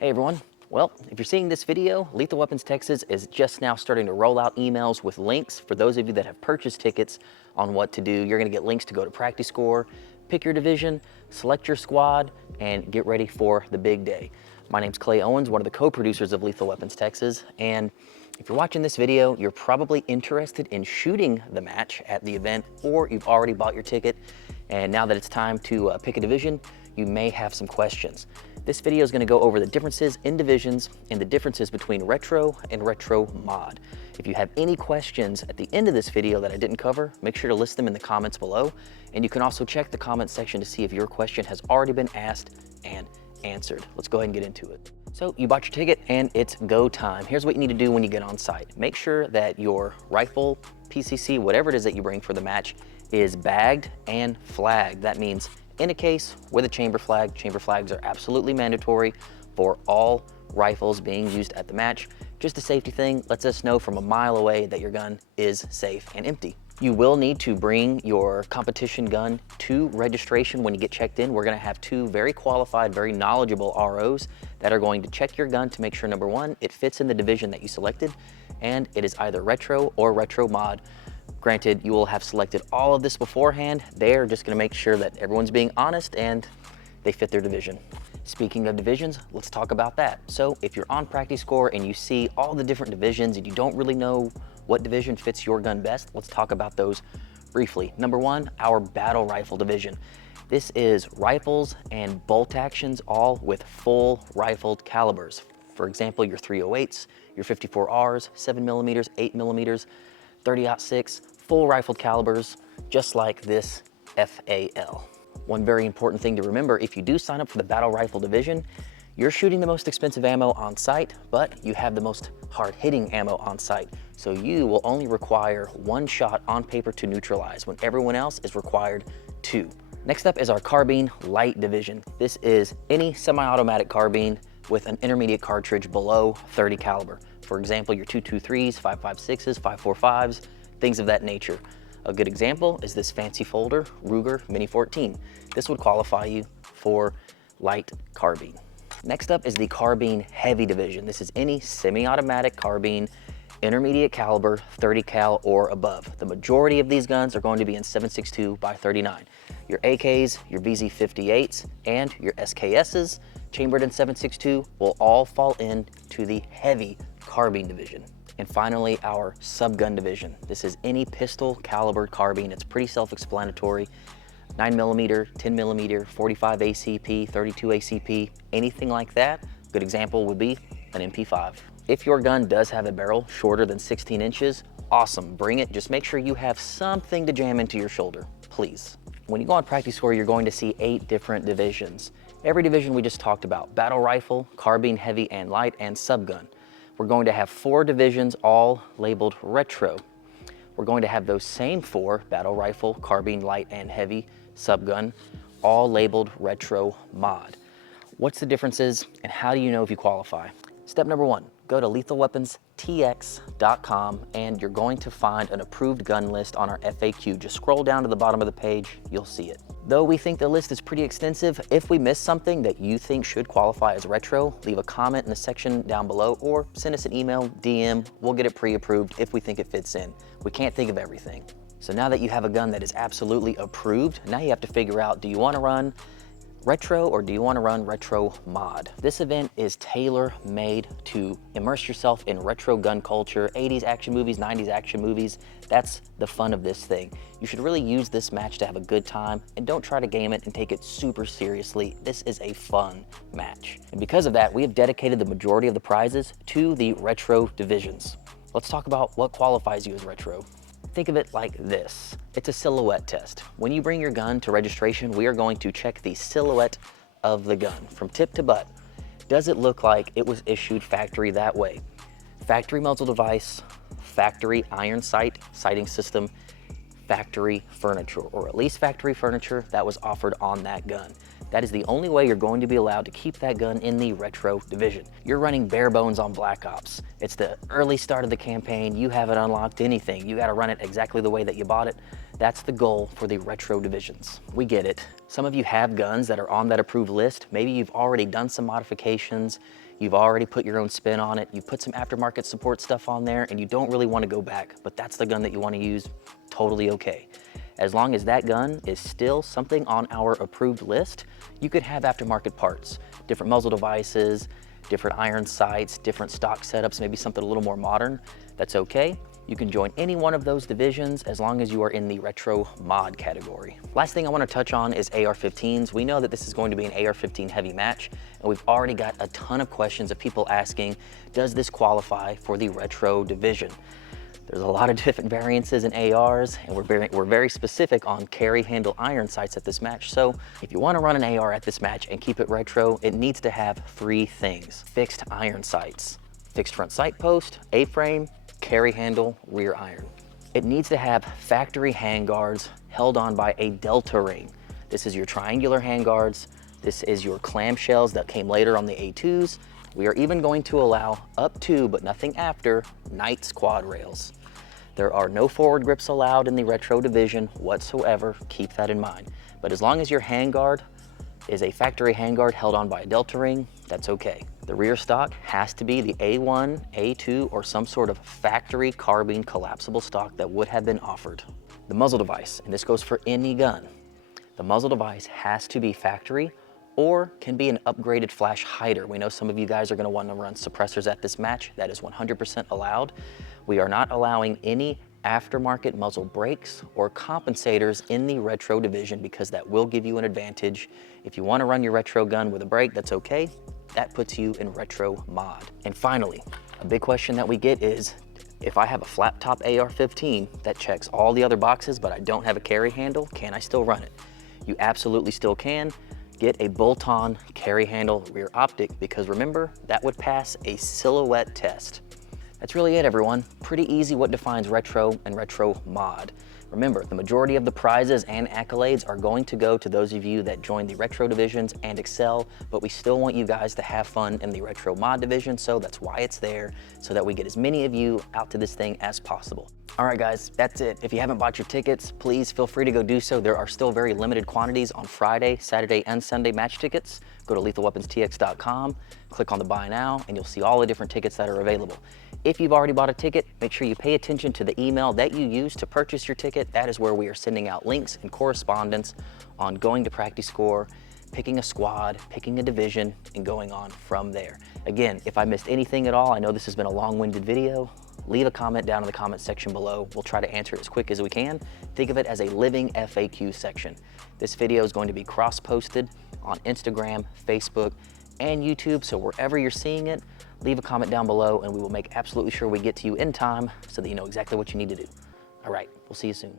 Hey everyone. Well, if you're seeing this video, Lethal Weapons Texas is just now starting to roll out emails with links for those of you that have purchased tickets on what to do. You're gonna get links to go to practice score, pick your division, select your squad, and get ready for the big day. My name's Clay Owens, one of the co-producers of Lethal Weapons Texas, and if you're watching this video, you're probably interested in shooting the match at the event, or you've already bought your ticket, and now that it's time to pick a division, you may have some questions. This video is going to go over the differences in divisions and the differences between retro and retro mod. If you have any questions at the end of this video that I didn't cover, make sure to list them in the comments below. And you can also check the comments section to see if your question has already been asked and answered. Let's go ahead and get into it. So you bought your ticket and it's go time. Here's what you need to do when you get on site. Make sure that your rifle, PCC, whatever it is that you bring for the match is bagged and flagged. That means in a case with a chamber flag. Chamber flags are absolutely mandatory for all rifles being used at the match. Just a safety thing, lets us know from a mile away that your gun is safe and empty. You will need to bring your competition gun to registration when you get checked in. We're gonna have two very qualified, very knowledgeable ROs that are going to check your gun to make sure, number one, it fits in the division that you selected, and it is either retro or retro mod. Granted, you will have selected all of this beforehand. They're just gonna make sure that everyone's being honest and they fit their division. Speaking of divisions, let's talk about that. So if you're on practice score and you see all the different divisions and you don't really know what division fits your gun best, let's talk about those briefly. Number one, our battle rifle division. This is rifles and bolt actions, all with full rifled calibers. For example, your 308s, your 54Rs, 7mm, 8mm, 30-06, full rifled calibers, just like this FAL. One very important thing to remember, if you do sign up for the battle rifle division, you're shooting the most expensive ammo on site, but you have the most hard-hitting ammo on site. So you will only require one shot on paper to neutralize when everyone else is required two. Next up is our carbine light division. This is any semi-automatic carbine with an intermediate cartridge below 30 caliber. For example, your 223s, 5.56s, 5.45s, things of that nature. A good example is this fancy folder, Ruger Mini 14. This would qualify you for light carbine. Next up is the carbine heavy division. This is any semi-automatic carbine, intermediate caliber, 30 cal or above. The majority of these guns are going to be in 7.62 by 39. Your AKs, your VZ58s, and your SKSs, chambered in 7.62, will all fall into the heavy carbine division. And finally, our subgun division. This is any pistol calibered carbine. It's pretty self-explanatory. 9mm, 10mm, 45 ACP, 32 ACP, anything like that. Good example would be an MP5. If your gun does have a barrel shorter than 16 inches, awesome, bring it. Just make sure you have something to jam into your shoulder, please. When you go on practice score, you're going to see 8 different divisions. Every division we just talked about: battle rifle, carbine heavy and light, and subgun. We're going to have 4 divisions all labeled retro. We're going to have those same 4, battle rifle, carbine light and heavy, subgun, all labeled retro mod. What's the differences and how do you know if you qualify? Step number 1, go to lethalweaponstx.com and you're going to find an approved gun list on our FAQ. Just scroll down to the bottom of the page, you'll see it. Though we think the list is pretty extensive, if we miss something that you think should qualify as retro, leave a comment in the section down below or send us an email, DM, we'll get it pre-approved if we think it fits in. We can't think of everything. So now that you have a gun that is absolutely approved, now you have to figure out, do you want to run retro or do you want to run retro mod? This event is tailor-made to immerse yourself in retro gun culture, 80s action movies, 90s action movies. That's the fun of this thing. You should really use this match to have a good time and don't try to game it and take it super seriously. This is a fun match. And because of that, we have dedicated the majority of the prizes to the retro divisions. Let's talk about what qualifies you as retro. Think of it like this. It's a silhouette test. When you bring your gun to registration, we are going to check the silhouette of the gun from tip to butt. Does it look like it was issued factory that way? Factory muzzle device, factory iron sight, sighting system, factory furniture, or at least factory furniture that was offered on that gun. That is the only way you're going to be allowed to keep that gun in the retro division. You're running bare bones on Black Ops. It's the early start of the campaign. You haven't unlocked anything. You got to run it exactly the way that you bought it. That's the goal for the retro divisions. We get it. Some of you have guns that are on that approved list. Maybe you've already done some modifications, you've already put your own spin on it, you put some aftermarket support stuff on there, and you don't really want to go back, but that's the gun that you want to use, totally okay. As long as that gun is still something on our approved list, you could have aftermarket parts, different muzzle devices, different iron sights, different stock setups, maybe something a little more modern. That's okay. You can join any one of those divisions as long as you are in the retro mod category. Last thing I want to touch on is AR-15s. We know that this is going to be an AR-15 heavy match, and we've already got a ton of questions of people asking, does this qualify for the retro division? There's a lot of different variances in ARs, and we're very specific on carry handle iron sights at this match. So if you want to run an AR at this match and keep it retro, it needs to have 3 things: fixed iron sights, fixed front sight post, A-frame, carry handle, rear iron. It needs to have factory handguards held on by a delta ring. This is your triangular handguards. This is your clamshells that came later on the A2s. We are even going to allow up to, but nothing after, Knights quad rails. There are no forward grips allowed in the retro division whatsoever. Keep that in mind. But as long as your handguard is a factory handguard held on by a delta ring, that's okay. The rear stock has to be the A1, A2, or some sort of factory carbine collapsible stock that would have been offered. The muzzle device, and this goes for any gun, the muzzle device has to be factory or can be an upgraded flash hider. We know some of you guys are going to want to run suppressors at this match. That is 100% allowed. We are not allowing any aftermarket muzzle brakes or compensators in the retro division because that will give you an advantage. If you want to run your retro gun with a brake, that's okay. That puts you in retro mod. And finally, a big question that we get is, if I have a flat top AR-15 that checks all the other boxes, but I don't have a carry handle, can I still run it? You absolutely still can. Get a bolt-on carry handle rear optic, because remember, that would pass a silhouette test. That's really it, everyone. Pretty easy what defines retro and retro mod. Remember, the majority of the prizes and accolades are going to go to those of you that join the retro divisions and excel, but we still want you guys to have fun in the retro mod division, so that's why it's there, so that we get as many of you out to this thing as possible. All right, guys, that's it. If you haven't bought your tickets, please feel free to go do so. There are still very limited quantities on Friday, Saturday, and Sunday match tickets. Go to lethalweaponstx.com, click on the buy now, and you'll see all the different tickets that are available. If you've already bought a ticket, make sure you pay attention to the email that you use to purchase your ticket. That is where we are sending out links and correspondence on going to practice score, picking a squad, picking a division, and going on from there. Again, if I missed anything at all, I know this has been a long-winded video, leave a comment down in the comment section below. We'll try to answer it as quick as we can. Think of it as a living FAQ section. This video is going to be cross-posted on Instagram, Facebook, and YouTube, so wherever you're seeing it, leave a comment down below and we will make absolutely sure we get to you in time so that you know exactly what you need to do. All right, we'll see you soon.